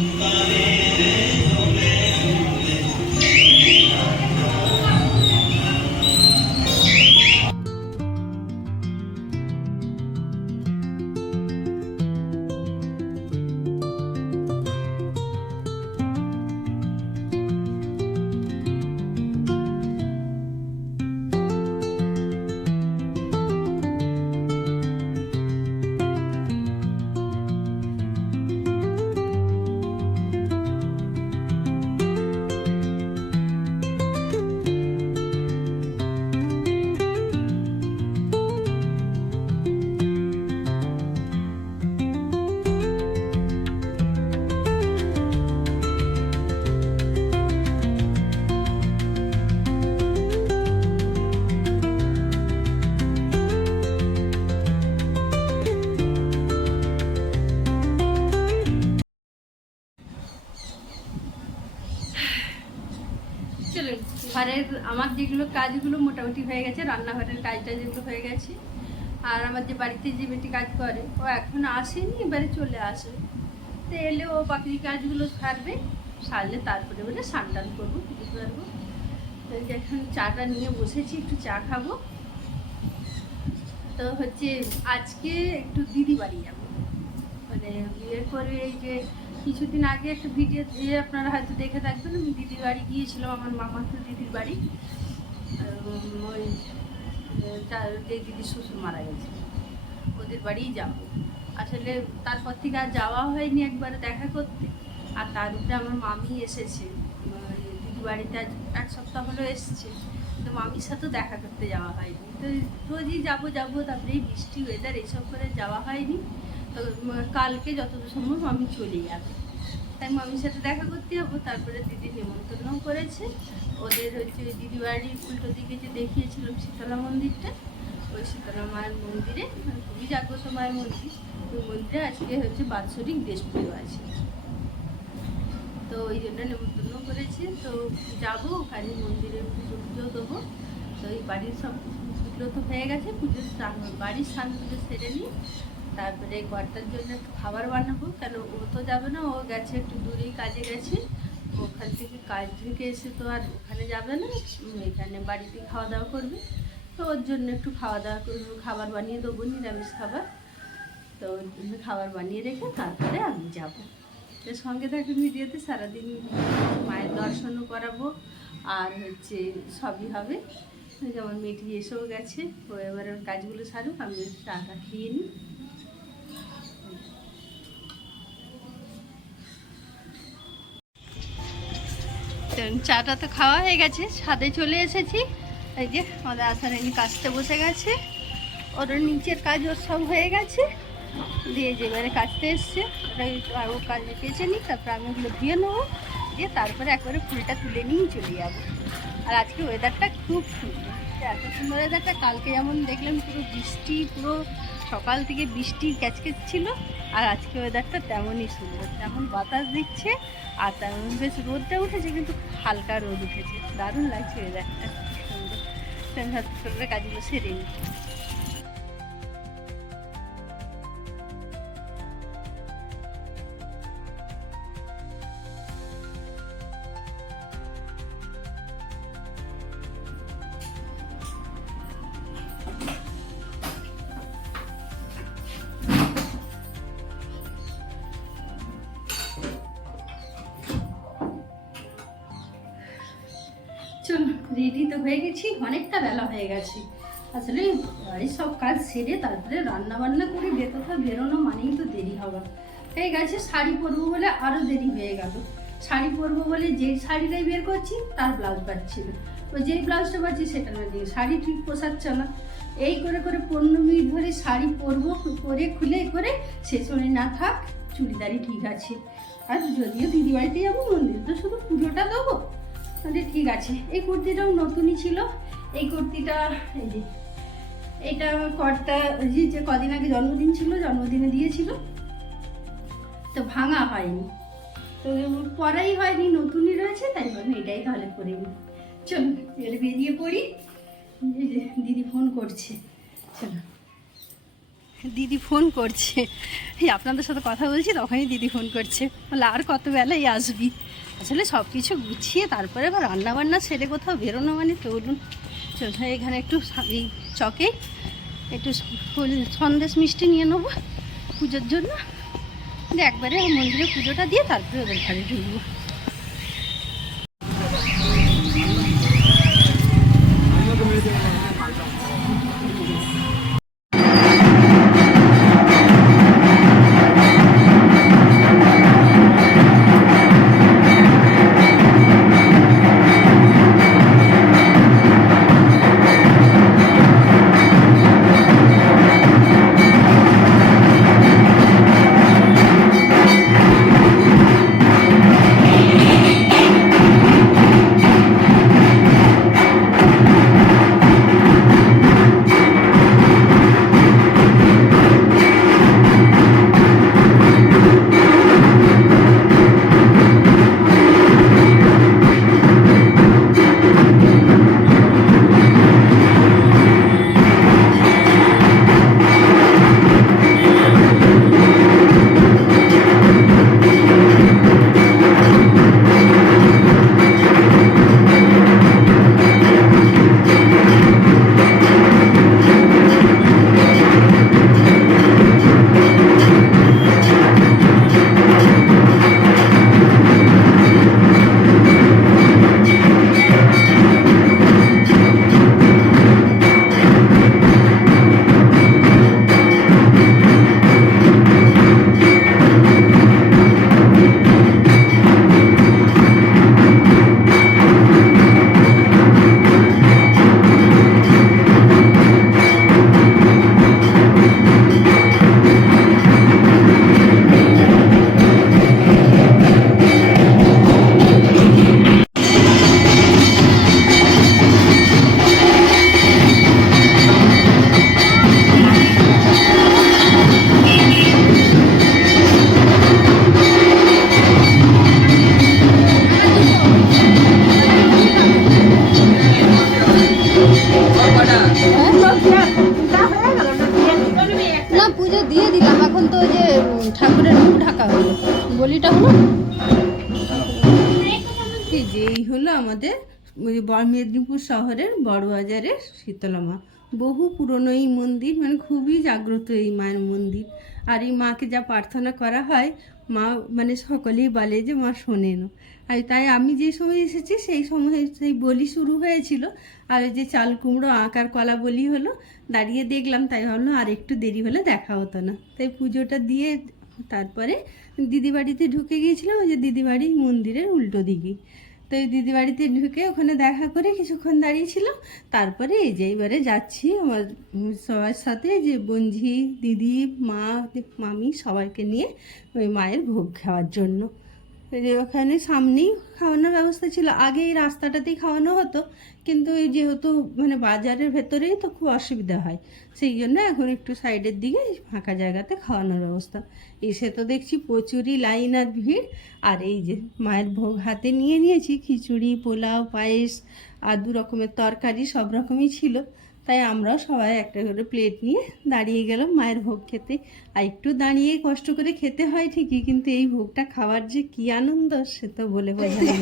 Amen. চলুন ঘরের আমার যেগুলো কাজগুলো মোটামুটি হয়ে গেছে, রান্নাঘরের কাজটা যেগুলো হয়ে গেছে। আর আমার যে বাড়িতে যে বেটি কাজ করে, ও এখন আসেনি, এবারে চলে আসে তো এলে ও বাকি কাজগুলো সারবে, সারলে তারপরে বলে স্নান টান করব, পুজো করব। তো এখন চাটা নিয়ে বসেছি, একটু চা খাব। তো হচ্ছে আজকে একটু দিদি বাড়ি যাব। মানে বিয়ের পরে এই যে কিছুদিন আগে একটা ভিডিও দিয়ে আপনারা হয়তো দেখে থাকবেন, আমি দিদির বাড়ি গিয়েছিলাম, আমার মামা তো দিদির বাড়ি। ওই যে দিদির শ্বশুর মারা গেছে, ওদের বাড়িই যাব। আসলে তারপর থেকে আর যাওয়া হয়নি একবার দেখা করতে। আর তার উপরে আমার মামি এসেছে দিদির বাড়িতে আজ এক সপ্তাহ হলো এসছে। তো মামির সাথেও দেখা করতে যাওয়া হয়নি। তো, রোজই যাব যাব, তারপরে বৃষ্টি ওয়েদার এইসব করে যাওয়া হয়নি। কালকে যতদূর সম্ভব আমি চলে যাবে। তাই মামির সাথে দেখা করতে যাব, তারপরে দিদি নিমন্ত্রণও করেছে। ওদের হচ্ছে দিদি বাড়ির উল্টো দিকে যে দেখিয়েছিলাম শীতলা মন্দিরটা, ওই শীতলা মায়ের মন্দিরে মানে খুবই জাগ্রত মায়ের মন্দির। ওই মন্দিরে আজকে হচ্ছে বাৎসরিক দেশ পুজো আছে। তো ওই জন্য নেমন্তন্ন করেছে। তো যাব, ওখানে মন্দিরে পুজো পুজো দেবো। তো এই বাড়ির সব পুজো তো হয়ে গেছে, পুজোর বাড়ির স্নান পুজো সেরে নিই। তারপরে কর্তার জন্য একটু খাবার বানাবো, কেন ও তো যাবে না, ও গেছে একটু দূরেই কাজে গেছে। ওখান থেকে কাজ থেকে এসে তো আর ওখানে যাবে না এখানে বাড়িতে খাওয়া দাওয়া করবে। তো ওর জন্য একটু খাওয়া দাওয়া করব, খাবার বানিয়ে দেবো, নিরামিষ খাবার। তো ওর জন্য খাবার বানিয়ে রেখে তারপরে আমি যাব। তো সঙ্গে থাকুন মিডিয়াতে সারাদিন মায়ের দর্শনও করাবো, আর হচ্ছে সবই হবে। যেমন মেয়েটি এসেও গেছে, ও এবার কাজগুলো সারুক, আমি চাটা খেয়ে নিই। চাটা তো খাওয়া হয়ে গেছে, ছাদে চলে এসেছি। এই যে আমাদের আসার এনে কাজতে বসে গেছে, ওর নিচের কাজ ওর সব হয়ে গেছে। দিয়ে যে এবারে কাটতে এসছে ওটা একটু আরও কাজ কেচে নিই তারপরে আমি ওগুলো ধুয়ে নেব, দিয়ে তারপরে একবারে ফুলটা তুলে নিয়েই চলে যাব। আর আজকে ওয়েদারটা খুব সুন্দর। এত সুন্দর ওয়েদারটা কালকে যেমন দেখলাম পুরো বৃষ্টি, পুরো সকাল থেকে বৃষ্টি ক্যাচকেচ ছিল আর আজকে ওয়েদারটা তেমনই সুন্দর। তেমন বাতাস দিচ্ছে আর তেমন বেশ রোদটা উঠেছে, কিন্তু হালকা রোদ উঠেছে। দারুণ লাগছে ওয়েদারটা সুন্দর কাজগুলো সেরে নিই রেডি তো হয়ে গেছি, অনেকটা বেলা হয়ে গেছে। আসলে বাড়ির সব কাজ সেরে তারপরে রান্না বান্না করে বেতোটা বেরোনো মানেই তো দেরি হওয়া। হয়ে গেছে, শাড়ি পরবো বলে আরও দেরি হয়ে গেল। শাড়ি পরবো বলে যে শাড়িটাই বের করছি, তার ব্লাউজ পাচ্ছি না তো যেই ব্লাউজটা পাচ্ছি সেটা না দিয়ে শাড়ি ঠিক পোষাচ্ছে না। এই করে করে পনেরো মিনিট ধরে শাড়ি পরবো, পরে খুলে করে শেষ না থাক, চুড়িদারই ঠিক আছে। আর যদিও দিদি বাড়িতে যাব, মন্দির তো শুধু পুজোটা দেবো। তাহলে ঠিক আছে। এই কুর্তিটাও নতুনই ছিল। এই কুর্তিটা, এই যে, এটা কর্তা ওই যে কদিন আগে জন্মদিন ছিল, জন্মদিনে দিয়েছিল। তো ভাঙা হয়নি। তো পরাই হয়নি, নতুনই রয়েছে, তাই ভাবলাম এটাই তাহলে করে নিই। চলো, এবারে বেরিয়ে পড়ি। দিদি ফোন করছে। চলো। দিদি ফোন করছে। এই আপনাদের সাথে কথা বলছি, তখনই দিদি ফোন করছে। বলে, আর কত বেলায় আসবি? আসলে সব কিছু গুছিয়ে তারপরে আবার রান্না বান্না ছেড়ে কোথাও বেরোনো মানে চলুন চলুন, এখানে একটু এই চকে একটু সন্দেশ মিষ্টি নিয়ে নেব পুজোর জন্য। একবারে মন্দিরে পুজোটা দিয়ে তারপরে ওদের ঘরে ঢুকবো। এই যে এই হলো আমাদের মেদিনীপুর শহরের বড়বাজারের শীতলা মা বহু পুরনো এই মন্দির মানে খুবই জাগ্রত এই মায়ের মন্দির। আর এই মাকে যা প্রার্থনা করা হয়, মা মানে সকলেই বলে যে মা শোনেন আর তাই আমি যে সময় এসেছি, সেই সময় সেই বলি শুরু হয়েছিল। আর ওই যে চাল কুমড়ো আঁকার কলা বলি হলো, দাঁড়িয়ে দেখলাম, তাই ভাবলাম আর একটু দেরি হলে দেখা হতো না। তাই পুজোটা দিয়ে তারপরে দিদি বাড়িতে ঢুকে গিয়েছিলাম, ওই যে দিদি বাড়ি মন্দিরের উল্টো দিকে। তো এই দিদি বাড়িতে ঢুকে ওখানে দেখা করে কিছুক্ষণ দাঁড়িয়েছিল তারপরে এই যে এবারে যাচ্ছি আমার সবার সাথে যে বঞ্জি, দিদি, মা মামি সবাইকে নিয়ে ওই মায়ের ভোগ খাওয়ার জন্য। যে ওখানে সামনেই খাওয়ানোর ব্যবস্থা ছিল। আগে এই রাস্তাটাতেই খাওয়ানো হতো, কিন্তু এই যেহেতু মানে বাজারের ভেতরেই তো খুব অসুবিধা হয়, সেই জন্য এখন একটু সাইডের দিকে ফাঁকা জায়গাতে খাওয়ানোর ব্যবস্থা। এসে তো দেখছি প্রচুরই লাইন আর ভিড়। আর এই যে মায়ের ভোগ হাতে নিয়ে নিয়েছি, খিচুড়ি, পোলাও, পায়েস আর দু রকমের তরকারি সব রকমই ছিল। তাই আমরাও সবাই একটা করে প্লেট নিয়ে দাঁড়িয়ে গেলাম। মায়ের ভোগ খেতে। আর একটু দাঁড়িয়ে কষ্ট করে খেতে হয় ঠিকই কিন্তু এই ভোগটা খাওয়ার যে কি আনন্দ সে তো বলে বোঝানো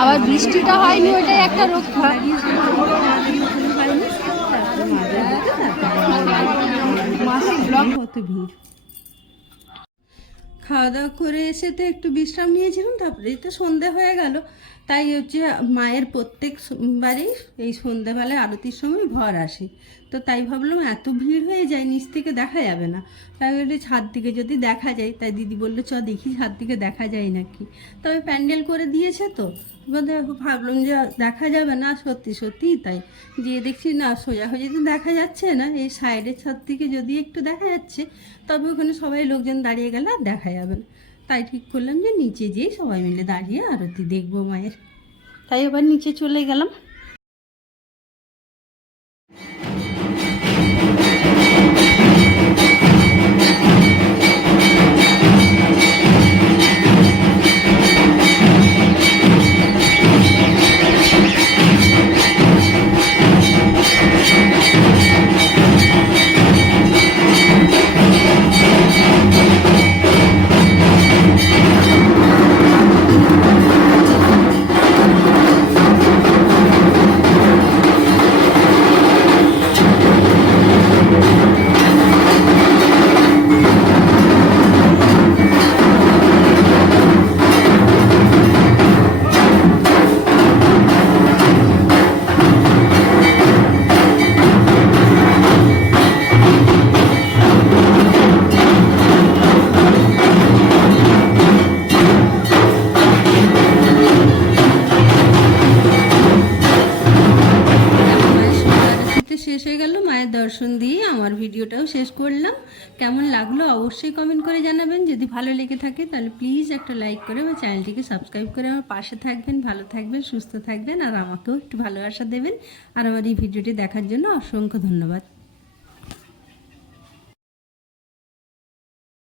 আবার বৃষ্টিটা হয়নি ওইটাই একটা রক্ষা। কত ভিড়। খাওয়া দাওয়া করে এসে তো একটু বিশ্রাম নিয়েছিলাম তারপরেই তো সন্ধে হয়ে গেল। তাই হচ্ছে মায়ের প্রত্যেক বারেই এই সন্ধেবেলায় আরতির সময় ঘর আসে। তো তাই ভাবলাম এত ভিড় হয়ে যায়, নিচ থেকে দেখা যাবে না। তাই বলে ছাদ দিকে যদি দেখা যায়, তাই দিদি বলল, চ দেখি ছাদ দিকে দেখা যায় নাকি? তবে প্যান্ডেল করে দিয়েছে তো। ভাবলাম যে দেখা যাবে না, সত্যি সত্যিই তাই। গিয়ে দেখছি, না, সোজা সোজাসুজি তো দেখা যাচ্ছে না। এই সাইডের ছাদ থেকে যদি একটু দেখা যাচ্ছে, তবে ওখানে সবাই লোকজন দাঁড়িয়ে গেলে আর দেখা যাবে না। তাই ঠিক করলাম যে নিচে যেয়ে সবাই মিলে দাঁড়িয়ে আরতি দেখব মায়ের। তাই এবার নিচে চলে গেলাম। অনেকটা শেষ হয়ে গেল, মায়ের দর্শন দিয়ে আমার ভিডিওটাও শেষ করলাম। কেমন লাগল অবশ্যই কমেন্ট করে জানাবেন। যদি ভালো লেগে থাকে তাহলে প্লিজ একটা লাইক করে বা চ্যানেলটিকে সাবস্ক্রাইব করে আমার পাশে থাকবেন, ভালো থাকবেন, সুস্থ থাকবেন, আর আমাকেও একটু ভালোবাসা দেবেন। আর আমার এই ভিডিওটি দেখার জন্য অসংখ্য ধন্যবাদ।